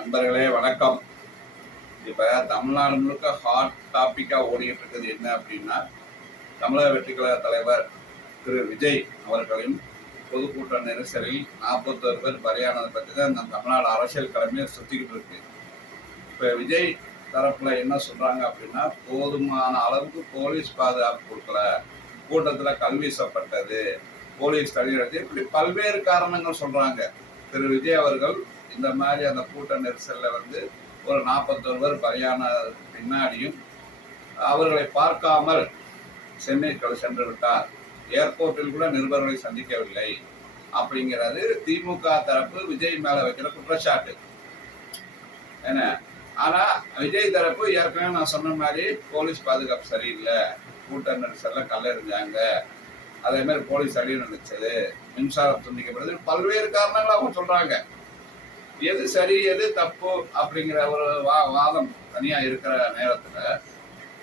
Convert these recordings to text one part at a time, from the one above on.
நண்பர்களே வணக்கம். இப்ப தமிழ்நாடு முழுக்க ஹாட் டாபிக்கா ஓடிட்டு இருக்குது என்ன அப்படின்னா, தமிழக வெற்றி கழக தலைவர் திரு விஜய் அவர்களின் பொதுக்கூட்ட நெரிசலில் 41 பேர் பலியானதை பற்றி தான் இந்த தமிழ்நாடு அரசியல் களமே சுத்திக்கிட்டு இருக்கு. இப்ப விஜய் தரப்புல என்ன சொல்றாங்க அப்படின்னா, போதுமான அளவுக்கு போலீஸ் பாதுகாப்பு கொடுக்கல, கூட்டத்துல கல் வீசப்பட்டது, போலீஸ் தடியெடுத்து, இப்படி பல்வேறு காரணங்கள் சொல்றாங்க. திரு விஜய் அவர்கள் இந்த மாதிரி அந்த கூட்ட நெரிசல்ல ஒரு 41 பேர் பலியான பின்னாடியும் அவர்களை பார்க்காமல் சென்னைக்கு சென்று விட்டார், ஏர்போர்ட்டில் கூட நிருபர்களை சந்திக்கவில்லை அப்படிங்கிறது திமுக தரப்பு விஜய் மேல வைக்கிற குற்றச்சாட்டு. என்ன ஆனா விஜய் தரப்பு ஏற்கனவே நான் சொன்ன மாதிரி போலீஸ் பாதுகாப்பு சரியில்லை, கூட்ட நெரிசல்ல கல்லெறிஞ்சாங்க, அதே மாதிரி போலீஸ் அடி நடந்தது, மின்சாரம் துண்டிக்கப்படுது, பல்வேறு காரணங்கள் அவங்க சொல்றாங்க. எது சரி எது தப்பு அப்படிங்கிற ஒரு வாதம் தனியா இருக்கிற நேரத்துல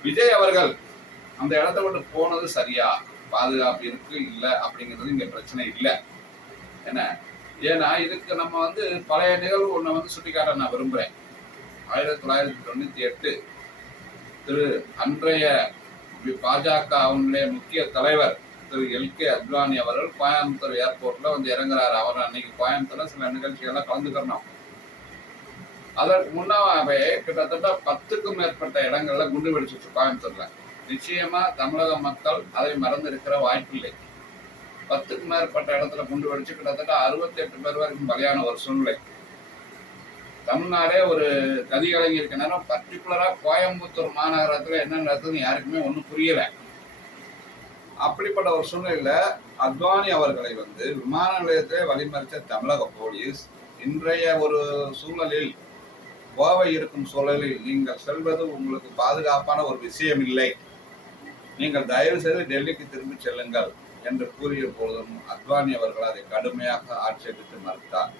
விஜய் அவர்கள் அந்த இடத்த விட்டு போனது சரியா, பாதுகாப்பு இருக்கு இல்ல அப்படிங்கிறது இங்க பிரச்சனை இல்லை. என்ன ஏன்னா இதுக்கு நம்ம பழைய நிகழ்வு ஒண்ணு சுட்டிக்காட்ட நான் விரும்புறேன். 1998 திரு அன்றைய பாஜக அவனுடைய முக்கிய தலைவர் திரு எல்.கே. அத்வானி அவர்கள் கோயம்புத்தூர் ஏர்போர்ட்ல இறங்குறாரு. அவர் அன்னைக்கு கோயம்புத்தூர்ல சில நிகழ்ச்சிகள்லாம் கலந்துக்கிறோம். அதற்கு முன்னாவே கிட்டத்தட்ட 10க்கும் மேற்பட்ட இடங்கள்ல குண்டு வெடிச்சிச்சு கோயம்புத்தூர்ல. நிச்சயமா தமிழக மக்கள் அதை மறந்திருக்கிற வாய்ப்பில்லை. 10க்கும் மேற்பட்ட இடத்துல குண்டு வெடிச்சு கிட்டத்தட்ட 68 பேர் வரைக்கும் பலியான ஒரு சூழ்நிலை. தமிழ்நாடே ஒரு கதி கலங்கி இருக்க நேரம், பர்டிகுலரா கோயம்புத்தூர் மாநகரத்துல என்ன நடக்குதுன்னு யாருக்குமே ஒன்றும் புரியல. அப்படிப்பட்ட ஒரு சூழ்நிலையில அத்வானி அவர்களை விமான நிலையத்திலே வழிமறிச்ச தமிழக போலீஸ் இன்றைய ஒரு சூழலில், கோவை இருக்கும் சூழலில் நீங்கள் செல்வது உங்களுக்கு பாதுகாப்பான ஒரு விஷயம் இல்லை, நீங்கள் தயவு செய்து டெல்லிக்கு திரும்பி செல்லுங்கள் என்று கூறிய போதும் அத்வானி அவர்கள் அதை கடுமையாக ஆட்சேபித்து மறுத்தார்.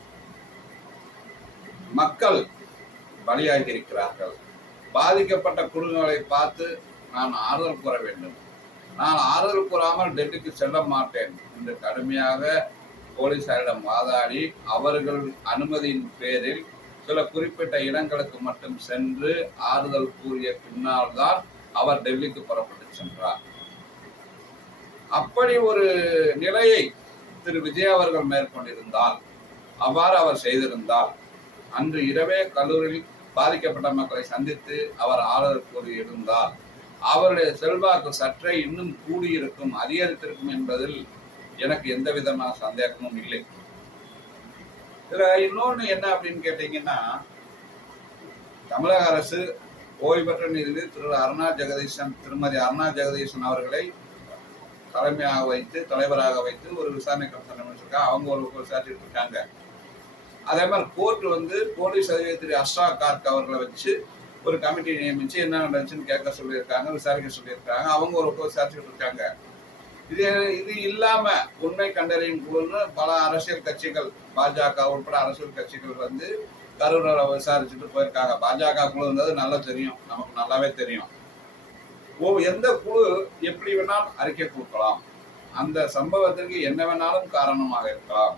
மக்கள் பலியாகி இருக்கிறார்கள். பாதிக்கப்பட்ட குடும்பங்களை பார்த்து நான் ஆறுதல் கூற வேண்டும். நான் ஆறுதல் கூறாமல் டெல்லிக்கு செல்ல மாட்டேன் என்று கடுமையாக போலீசாரிடம் வாதாடி அவர்கள் அனுமதியின் பேரில் சில குறிப்பிட்ட இடங்களுக்கு மட்டும் சென்று ஆறுதல் கூறிய பின்னால் தான் அவர் டெல்லிக்கு புறப்பட்டு சென்றார். அப்படி ஒரு நிலையை திரு விஜய் அவர்கள் மேற்கொண்டிருந்தால், அவ்வாறு அவர் செய்திருந்தால், அன்று இரவே கல்லூரியில் பாதிக்கப்பட்ட மக்களை சந்தித்து அவர் ஆறுதல் கூறியிருந்தால் அவருடைய செல்வாக்கு சற்றே இன்னும் கூடியிருக்கும், அதிகரித்திருக்கும் என்பதில் எனக்கு எந்த விதமான சந்தேகமும் இல்லை. இதுல இன்னொன்னு என்ன அப்படின்னு கேட்டீங்கன்னா, தமிழக அரசு ஓய்வு பெற்ற நீதிபதி திருமதி அருணா ஜெகதீசன் அவர்களை தலைமையாக வைத்து, தலைவராக வைத்து ஒரு விசாரணை கமிஷன் அமைச்சிருக்காங்க. அவங்க ஒரு விசாரிச்சுட்டு இருக்காங்க. அதே மாதிரி கோர்ட் போலீஸ் அதிகாரி திரு அஷ்ராக் கார்க் அவர்களை வச்சு ஒரு கமிட்டி நியமிச்சு என்ன நடந்துச்சுன்னு கேட்க சொல்லியிருக்காங்க, விசாரிக்க சொல்லியிருக்காங்க. அவங்க ஒரு விசாரிச்சுட்டு இருக்காங்க. இது இல்லாம உண்மை கண்டறியும் குழுன்னு பல அரசியல் கட்சிகள், பாஜக உட்பட அரசியல் கட்சிகள் கரூரை விசாரிச்சுட்டு போயிருக்காங்க. பாஜக குழு நல்லா தெரியும், நமக்கு நல்லாவே தெரியும். எந்த குழு எப்படி வேணாலும் அறிக்கை கொடுக்கலாம், அந்த சம்பவத்திற்கு என்ன வேணாலும் காரணமாக இருக்கலாம்.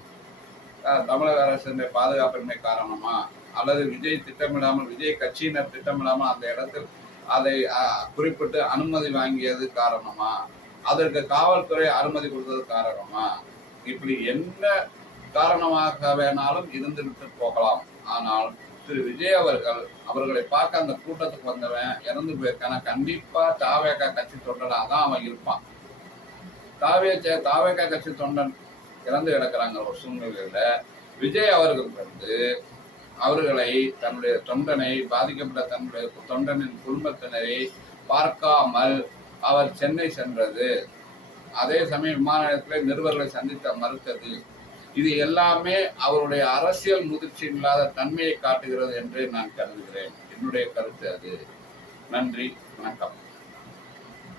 தமிழக அரசின் பாதுகாப்பின்மை காரணமா, அல்லது விஜய் திட்டமிடாமல், விஜய் கட்சியினர் திட்டமிடாமல் அந்த இடத்தில் அதை குறிப்பிட்டு அனுமதி வாங்கியது காரணமா, அதற்கு காவல்துறை அனுமதி கொடுத்தது காரணமா, இப்படி என்ன காரணமாக வேணாலும் இருந்துவிட்டு போகலாம். ஆனால் திரு விஜய் அவர்களை பார்க்க அந்த கூட்டத்துக்கு வந்தவன் இறந்து போயிருக்கான, கண்டிப்பா தாவேகா கட்சி தொண்டனா தான் அவன் இருப்பான். தாவேகா கட்சி தொண்டன் இறந்து கிடக்கிறாங்க ஒரு சூழ்நிலையில விஜய் அவர்கள் அவர்களை, தன்னுடைய தொண்டனை, பாதிக்கப்பட்ட தன்னுடைய தொண்டனின் குடும்பத்தினரை பார்க்காமல் அவர் சென்னை சென்றது, அதே சமயம் விமான நிலையத்தில் நிருபர்களை சந்தித்த மறுத்தது, இது எல்லாமே அவருடைய அரசியல் முதிர்ச்சி இல்லாத தன்மையை காட்டுகிறது என்று நான் கருதுகிறேன். என்னுடைய கருத்து அது. நன்றி, வணக்கம்.